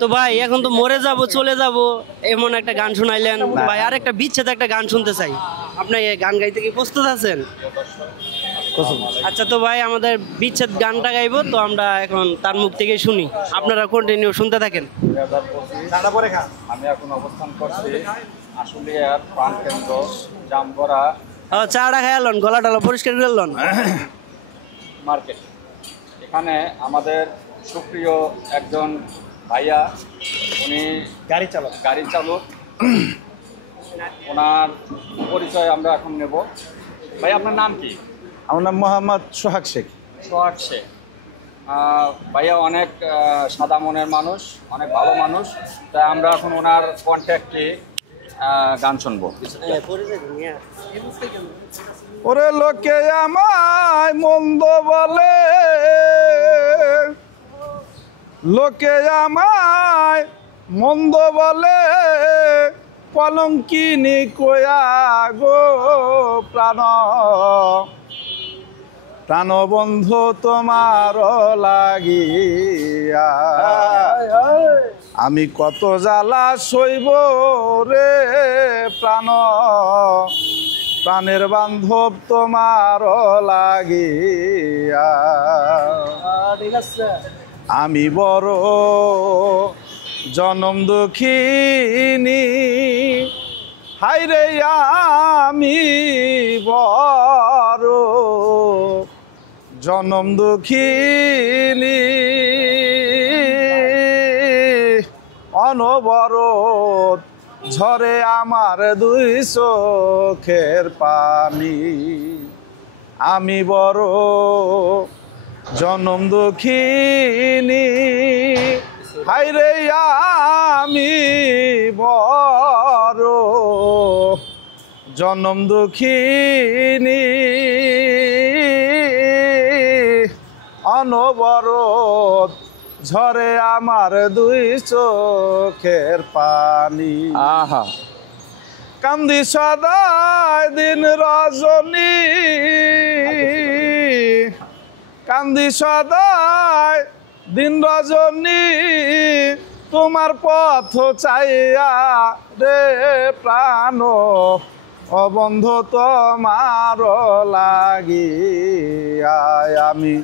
তো ভাই এখন তো মরে যাব চলে যাব এমন একটা গান শুনাইলেন ভাই, আর একটা বিচ্ছেদ একটা গান শুনতে চাই। আপনি এই গান গাইতে কি প্রস্তুত আছেন? আচ্ছা, তো ভাই আমাদের বিচ্ছেদ গানটা গাইবো, তো আমরা এখন তার মুখ থেকে শুনি, আপনারা কন্টিনিউ শুনতে থাকেন। আমি এখন অবস্থান করছি আশুলিয়ার প্রাণকেন্দ্র জামগড়া চাটা খাইলেন, গলা টলা পরিষ্কার করলেন মার্কেট। এখানে আমাদের সুপ্রিয় একজন ভাইয়া, উনি গাড়ি চালক, ওনার পরিচয় আমরা এখন নেব। ভাই আপনার নাম কি? আমার নাম মোহাম্মদ সোহাগ শেখ। সোহাগ শেখ। ভাইয়া অনেক সাদা মনের মানুষ, অনেক ভালো মানুষ, তাই আমরা এখন ওনার কন্ট্যাক্টে গান শুনবো। ওরে লোকে আমায় মন্দ বলে, লোকে আমায় মন্দ বলে, কলঙ্কিনী কয়া গো প্রাণ, প্রাণবন্ধু তোমার লাগিয়া আমি কত জ্বালা সইব রে প্রাণ, প্রাণের বান্ধব তোমার লাগিয়া আমি বড় জনম দুঃখিনী, হাইরে আমি বড় জনম দুঃখিনী, অনবরত ঝরে আমার দুই চোখের পানি, আমি বড় জনম দুঃখিনী, হাইরে আমি বড় জনম দুঃখিনী, অনবরত ঝরে আমার দুই চোখের পানি। আহা, কান্দি সদায় দিন রজনী, কান্দি সদায় দিন রজনী, তোমার পথ চাইয়া রে প্রাণ, অবন্ধ তোমার লাগিয়া আমি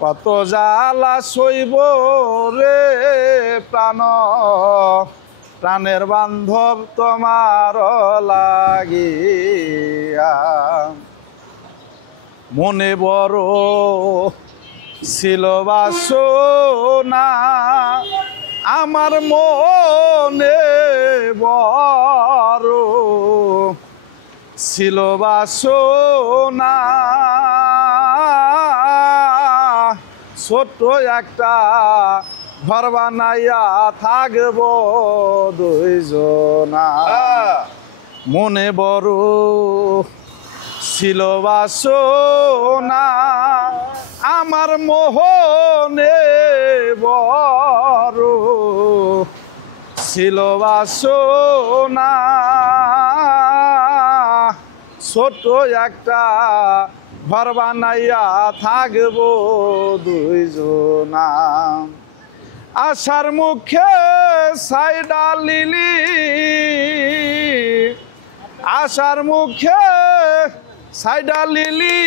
কত জ্বালা সইব রে প্রাণ, প্রাণের বান্ধব তোমার লাগিয়া মনে বড় ছিল বাসনা, আমার মনে বড় ছিল বাসনা, ছোট্ট একটা ঘর বানাইয়া থাকব দুইজনা, মনে বড় ছিল বাসনা, আমার মোহনে বড় ছিল বাসনা, ছোট একটা ঘর বানাইয়া থাকব দুইজনা, আশার মুখে সাইডা লিলি, আশার মুখে সাইডা লিলি,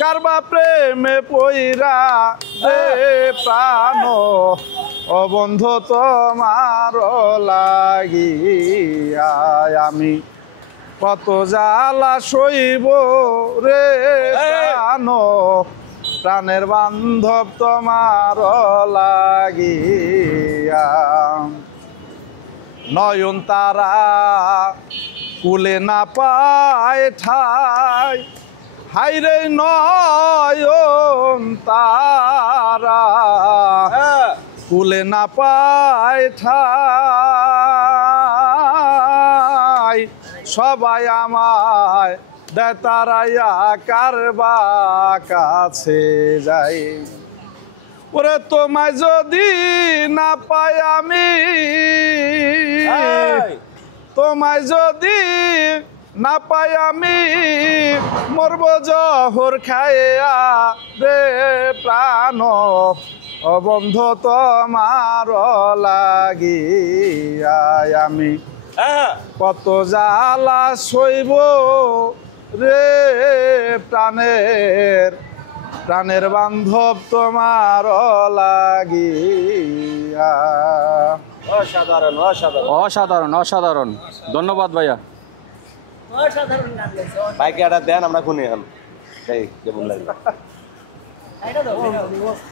কারবা প্রেমে পইরা রে প্রাণ, অবন্ধ তোমার লাগিয়া আমি কত জ্বালা সইব রে প্রাণ, প্রাণের বান্ধব তোমার লাগিয়া নয়ন তারা কুলে না পায় ঠাই, হাইরে নয়ন তারা কুলে না পায় ঠাই, সবাই আমায় দেয় তারাইয়া কারবা কাছে যাই, ওরে তোমায় যদি না পাই আমি, তোমায় যদি না পাই আমি, মরব জহর খাইয়া রে প্রাণ, ও বন্ধু তোমার লাগিয়া আমি কত জ্বালা সইব রে প্রাণের বান্ধব তোমার লাগিয়া। অসাধারণ অসাধারণ। অসাধারণ অসাধারণ, ধন্যবাদ ভাইয়া। ভাইকে একটা দেন, আমরা শুনি এখন। এই কেমন লাগে?